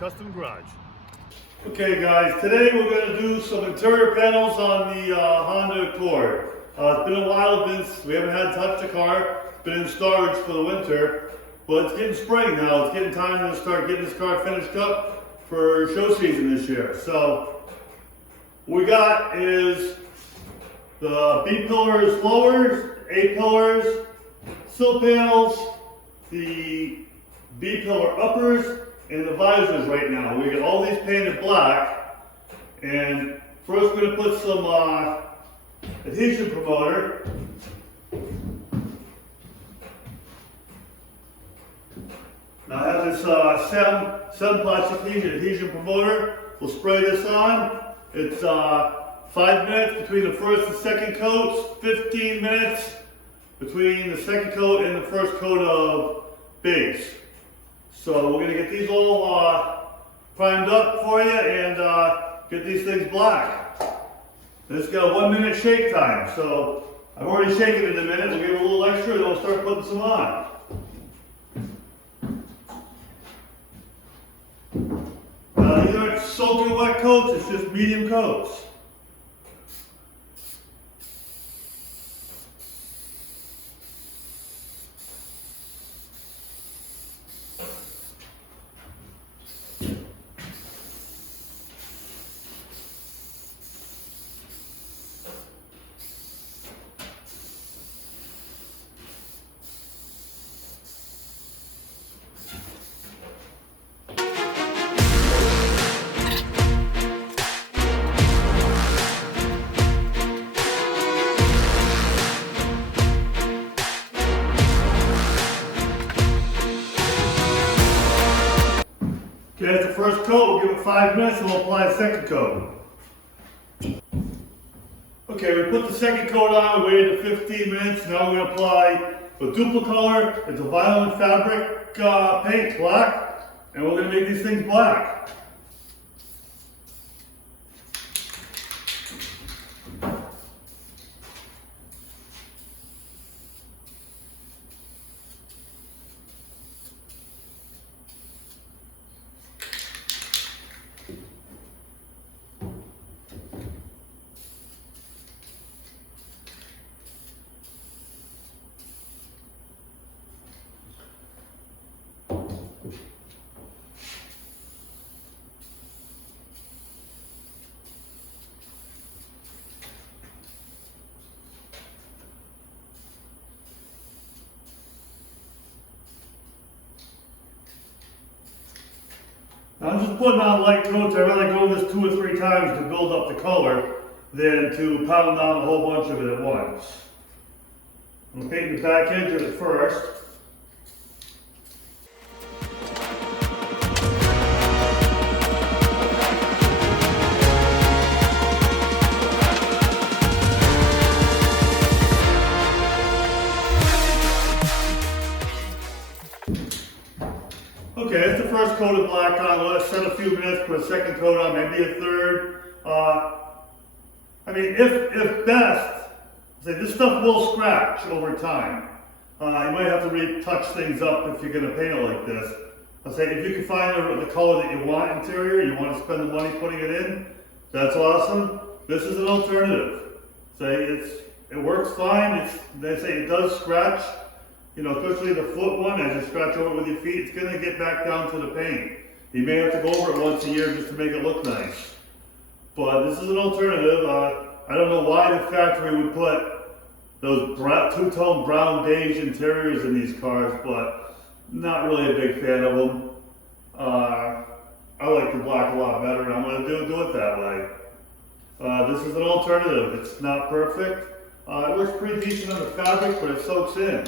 Custom Garage. Okay guys, today we're going to do some interior panels on the Honda Accord. It's been a while since we haven't had to touch the car. It's been in storage for the winter, but it's getting spring now. It's getting time to start getting this car finished up for show season this year. So what we got is the B pillars lowers, A pillars, sill panels, the B pillar uppers, and the visors right now. We got all these painted black, and first we're going to put some adhesion promoter. Now I have this SEM plastic adhesion promoter. We'll spray this on. It's 5 minutes between the first and second coats, 15 minutes between the second coat and the first coat of base. So we're going to get these all primed up for you and get these things black. This got a 1 minute shake time, so I've already shaken it a minute. We'll give it a little extra and we'll start putting some on. These aren't soaking wet coats, it's just medium coats. Okay, that's the first coat. We'll give it 5 minutes and we'll apply the second coat. Okay, we put the second coat on, we waited 15 minutes. Now we're going to apply the Duplicolor. It's a vinyl and fabric paint, black, and we're going to make these things black. I'm just putting on light coats. I'd rather go this 2 or 3 times to build up the color than to pound down a whole bunch of it at once. I'm painting the back edge of it first. Okay, that's the first coat of black on. Let it set a few minutes, put a second coat on, maybe a third. I mean, if best, say this stuff will scratch over time. You might have to retouch things up if you're going to paint it like this. I'll say if you can find the color that you want interior, you want to spend the money putting it in, that's awesome. This is an alternative. Say it works fine. They say it does scratch. You know, especially the foot one, as you scratch over it with your feet, it's going to get back down to the paint. You may have to go over it once a year just to make it look nice. But this is an alternative. I don't know why the factory would put those two-tone brown beige interiors in these cars, but not really a big fan of them. I like the black a lot better, and I'm going to do it that way. This is an alternative. It's not perfect. It works pretty decent on the fabric, but it soaks in.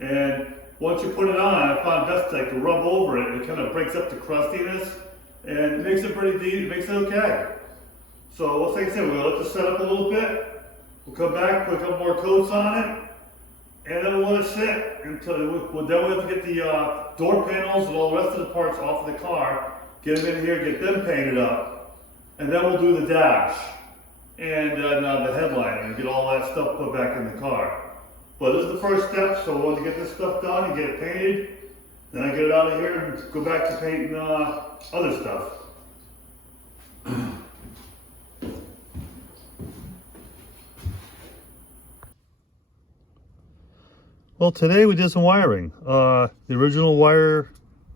And once you put it on, I found best like to rub over it. It kind of breaks up the crustiness, and it makes it pretty deep. It makes it okay. So like I said, we're gonna let this set up a little bit. We'll come back, put a couple more coats on it, and then we'll let it sit until then we have to get the door panels and all the rest of the parts off of the car, get them in here, get them painted up, and then we'll do the dash and the headliner and get all that stuff put back in the car. But this is the first step, so we'll get this stuff done and get it painted. Then I get it out of here and go back to painting other stuff. Well, today we did some wiring. The original wire,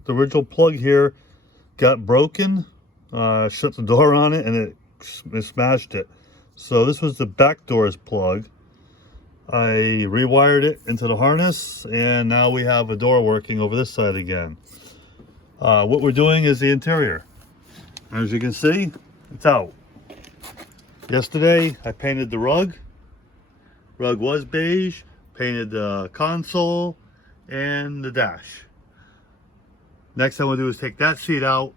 the original plug here got broken. Shut the door on it and it smashed it. So this was the back door's plug. I rewired it into the harness and now we have a door working over this side again. What we're doing is the interior. As you can see, it's out. Yesterday I painted the rug. Rug was beige. Painted the console and the dash. Next thing we'll do is take that seat out,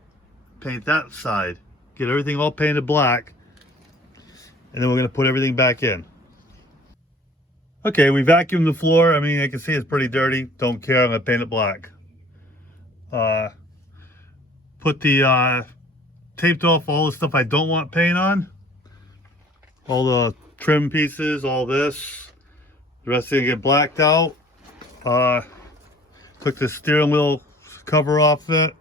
paint that side, get everything all painted black, and then we're going to put everything back in. Okay, we vacuumed the floor. I mean, I can see it's pretty dirty. Don't care, I'm going to paint it black. Put the taped off all the stuff I don't want paint on. All the trim pieces, all this. The rest of it get blacked out. Took the steering wheel cover off it.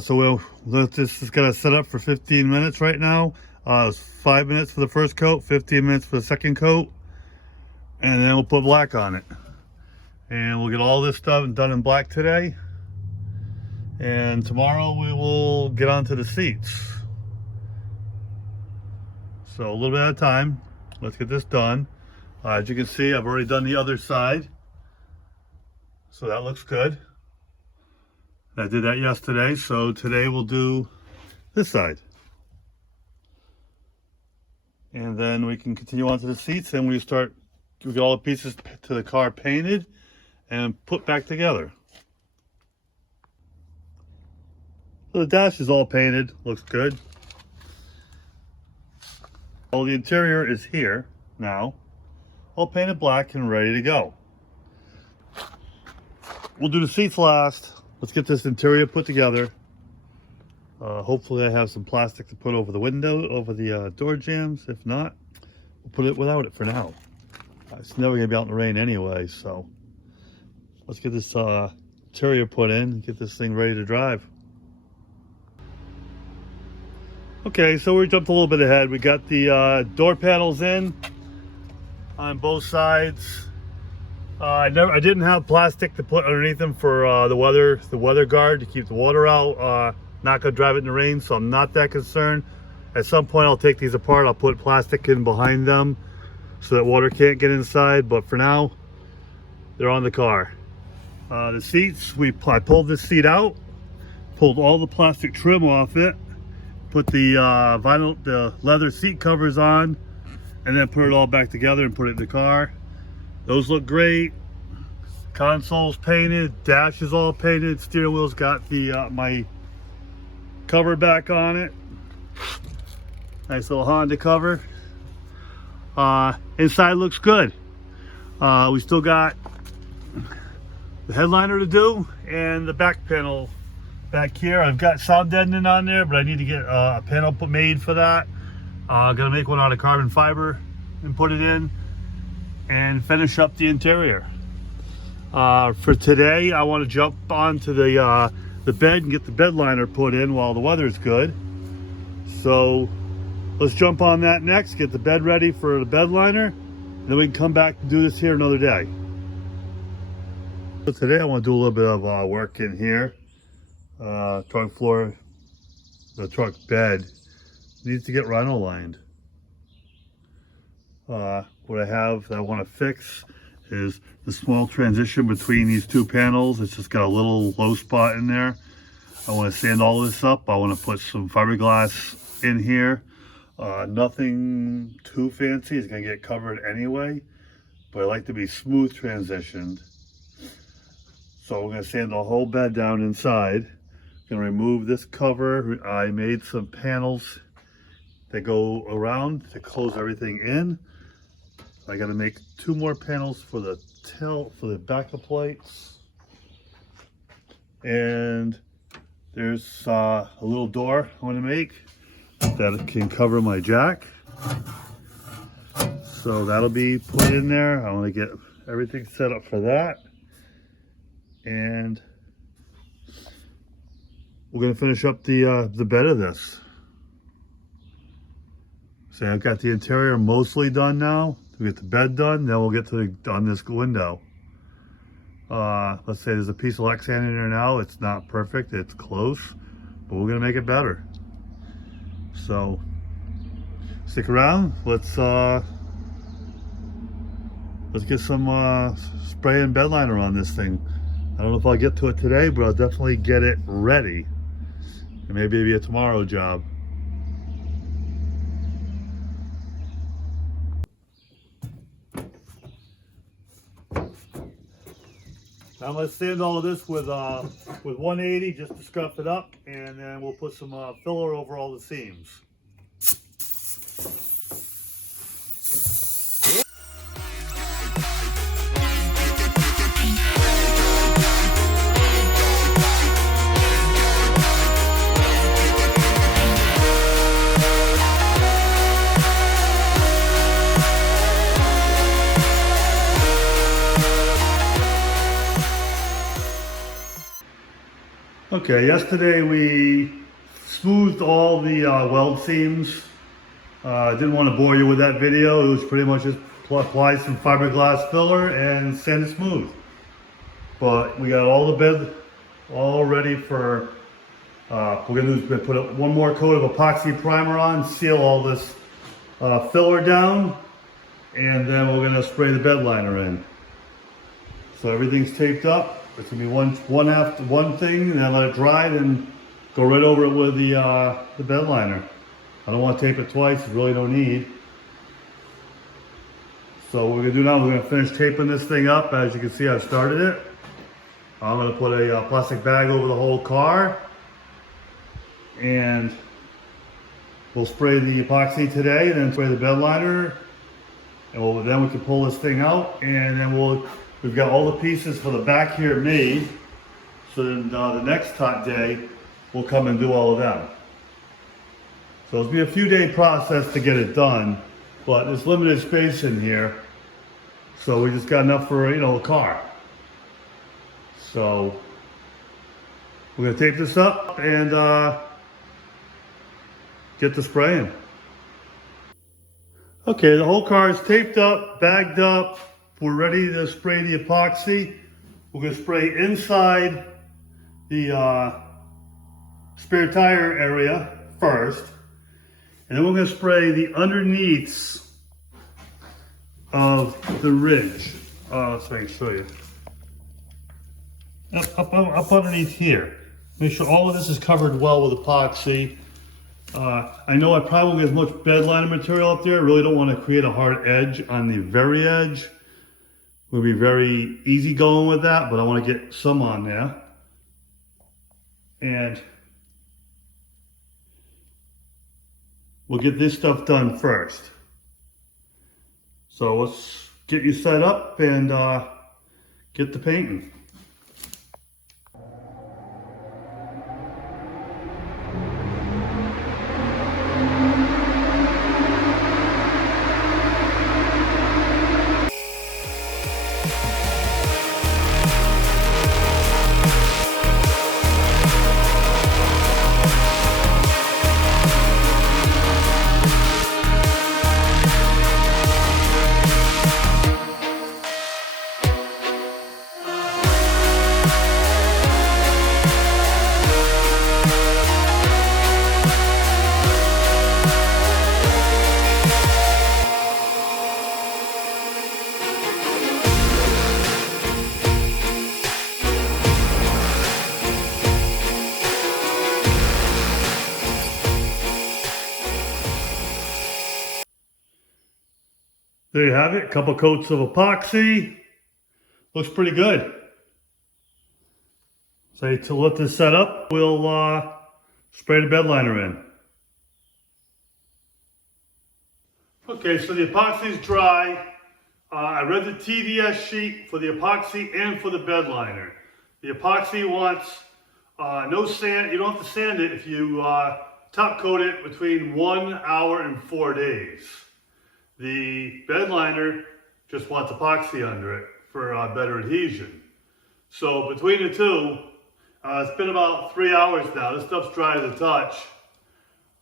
So this is gonna set up for 15 minutes right now. It's 5 minutes for the first coat, 15 minutes for the second coat, and then we'll put black on it. And we'll get all this stuff done in black today. And tomorrow we will get onto the seats. So a little bit at a time. Let's get this done. As you can see, I've already done the other side. So that looks good. I did that yesterday, so today we'll do this side. And then we can continue on to the seats and we get all the pieces to the car painted and put back together. So the dash is all painted, looks good. All the interior is here now. All painted black and ready to go. We'll do the seats last. Let's get this interior put together. Hopefully I have some plastic to put over the window, over the door jambs. If not, we'll put it without it for now. It's never gonna be out in the rain anyway, so let's get this interior put in and get this thing ready to drive. Okay, so we jumped a little bit ahead. We got the door panels in on both sides. I didn't have plastic to put underneath them for the weather guard to keep the water out. Not gonna drive it in the rain, so I'm not that concerned. At some point I'll take these apart. I'll put plastic in behind them so that water can't get inside, but for now they're on the car. The seats, I pulled this seat out, pulled all the plastic trim off it, put the the leather seat covers on, and then put it all back together and put it in the car. Those look great. Console's painted, dash is all painted, steering wheel's got the my cover back on it. Nice little Honda cover. Inside looks good. We still got the headliner to do and the back panel back here. I've got sound deadening on there, but I need to get a panel made for that. Gonna make one out of carbon fiber and put it in and finish up the interior. For today, I want to jump onto the bed and get the bed liner put in while the weather's good. So let's jump on that next, get the bed ready for the bed liner, and then we can come back and do this here another day. So today I want to do a little bit of work in here. Trunk floor, the trunk bed needs to get rhino lined. What I have that I want to fix is the small transition between these two panels. It's just got a little low spot in there. I want to sand all this up. I want to put some fiberglass in here. Nothing too fancy. It's going to get covered anyway, but I like to be smooth transitioned. So we're going to sand the whole bed down inside. Going to remove this cover. I made some panels that go around to close everything in. I got to make 2 more panels for the backup plates. And there's a little door I want to make that can cover my jack. So that'll be put in there. I want to get everything set up for that. And we're gonna finish up the bed of this. So I've got the interior mostly done now. We get the bed done, then we'll get to on this window. Let's say there's a piece of Lexan in there now. It's not perfect, it's close, but we're gonna make it better. So stick around. Let's get some spray and bed liner on this thing. I don't know if I'll get to it today, but I'll definitely get it ready. And maybe it'll be a tomorrow job. Now let's sand all of this with 180 just to scuff it up, and then we'll put some filler over all the seams. Okay, yesterday we smoothed all the weld seams. I didn't want to bore you with that video. It was pretty much just apply some fiberglass filler and sand it smooth. But we got all the bed all ready for, we're going to put one more coat of epoxy primer on, seal all this filler down, and then we're going to spray the bed liner in. So everything's taped up. It's gonna be one thing, and then let it dry, and go right over it with the bed liner. I don't want to tape it twice. You really don't need. So what we're gonna do now, we're gonna finish taping this thing up. As you can see, I've started it. I'm gonna put a plastic bag over the whole car, and we'll spray the epoxy today, and then spray the bed liner, and then we can pull this thing out, and then we've got all the pieces for the back here made, so then the next hot day, we'll come and do all of them. So it'll be a few day process to get it done, but there's limited space in here, so we just got enough for, a car. So we're gonna tape this up and get the spraying. Okay, the whole car is taped up, bagged up. We're ready to spray the epoxy. We're going to spray inside the spare tire area first. And then we're going to spray the underneaths of the ridge. Let's see, I can show you. Up underneath here. Make sure all of this is covered well with epoxy. I know I probably won't get as much bed liner material up there. I really don't want to create a hard edge on the very edge. We'll be very easy going with that, but I want to get some on there. And we'll get this stuff done first. So let's get you set up and get the painting. There you have it, a couple coats of epoxy. Looks pretty good. So to let this set up, we'll spray the bed liner in. Okay, so the epoxy is dry. I read the TDS sheet for the epoxy and for the bed liner. The epoxy wants no sand. You don't have to sand it if you top coat it between 1 hour and 4 days. The bed liner just wants epoxy under it for better adhesion. So between the two, It's been about 3 hours now. This stuff's dry as a touch.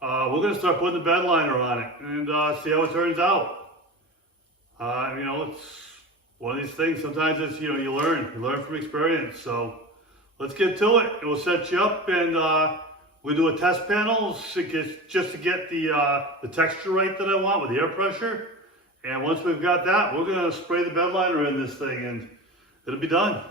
We're going to start putting the Bedliner on it and see how it turns out. You know, it's one of these things. Sometimes it's, you know, you learn from experience. So let's get to it. We'll set you up and we'll do a test panel just to get the texture right that I want with the air pressure. And once we've got that, we're going to spray the Bedliner in this thing and it'll be done.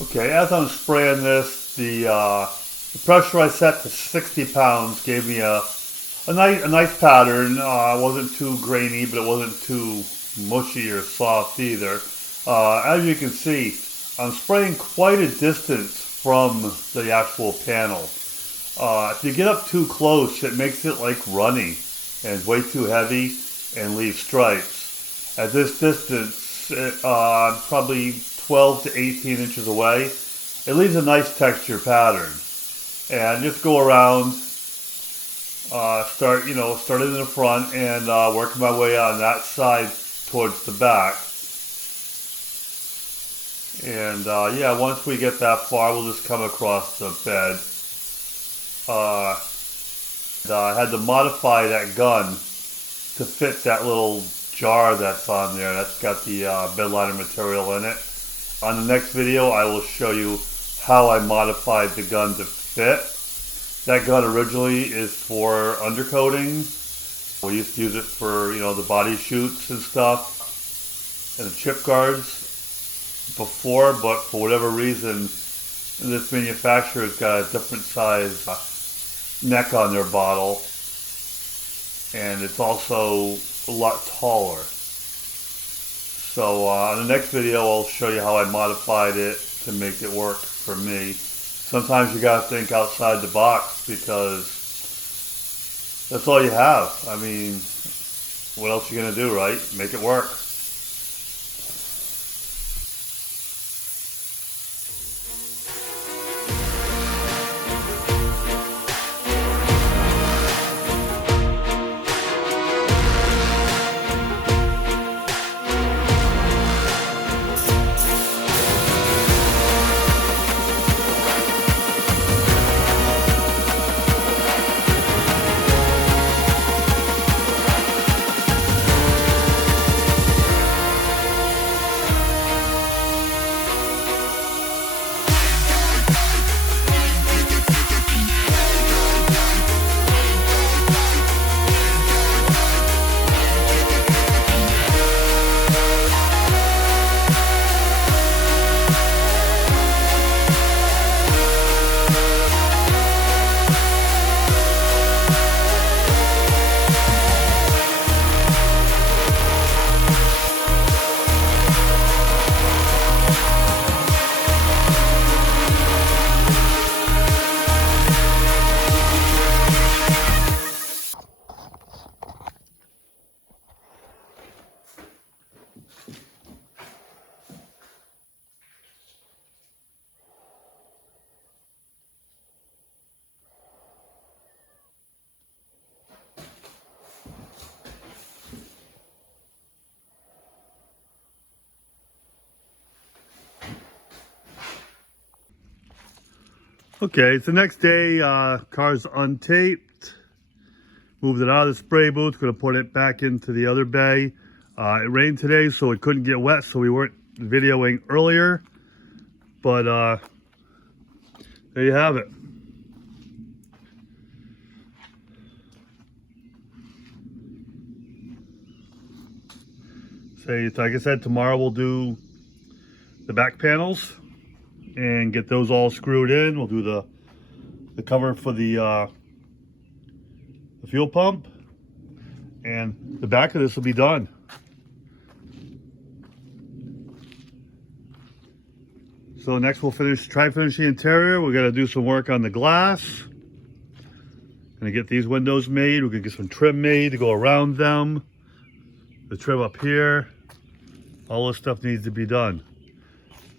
Okay, as I'm spraying this, the pressure I set to 60 pounds gave me a nice pattern. It wasn't too grainy, but it wasn't too mushy or soft either. As you can see, I'm spraying quite a distance from the actual panel. If you get up too close, it makes it like runny and way too heavy and leaves stripes. At this distance, probably 12 to 18 inches away, it leaves a nice texture pattern. And just go around, start in the front and work my way on that side towards the back. And yeah, once we get that far, we'll just come across the bed. I had to modify that gun to fit that little jar that's on there. That's got the Bedliner material in it. On the next video, I will show you how I modified the gun to fit. That gun originally is for undercoating. We used to use it for, you know, the body chutes and stuff and the chip guards before, but for whatever reason, this manufacturer's got a different size neck on their bottle, and it's also a lot taller. So on the next video, I'll show you how I modified it to make it work for me. Sometimes you gotta think outside the box because that's all you have. I mean, what else are you gonna do, right? Make it work. Okay, it's the next day. Car's untaped. Moved it out of the spray booth. Going to put it back into the other bay. It rained today, so it couldn't get wet, so we weren't videoing earlier. But there you have it. Like I said, tomorrow we'll do the back panels and get those all screwed in. We'll do the cover for the fuel pump, and the back of this will be done. So next we'll try finish the interior. We're gonna do some work on the glass. Gonna get these windows made. We're gonna get some trim made to go around them. the trim up here. All this stuff needs to be done.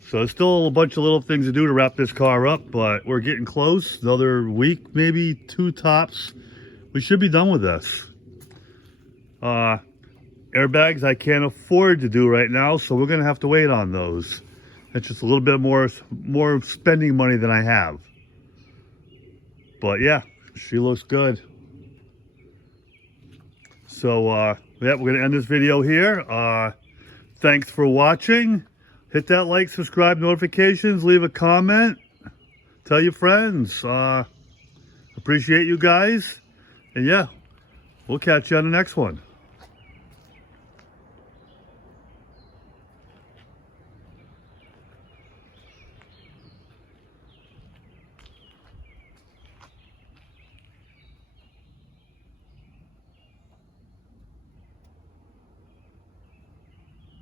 So there's still a bunch of little things to do to wrap this car up, but we're getting close. Another week, maybe 2 tops. We should be done with this. Airbags I can't afford to do right now, so we're gonna have to wait on those. It's just a little bit more spending money than I have. But yeah, she looks good. So yeah, we're gonna end this video here. Thanks for watching. Hit that like, subscribe, notifications, leave a comment, tell your friends. Appreciate you guys. And yeah, we'll catch you on the next one.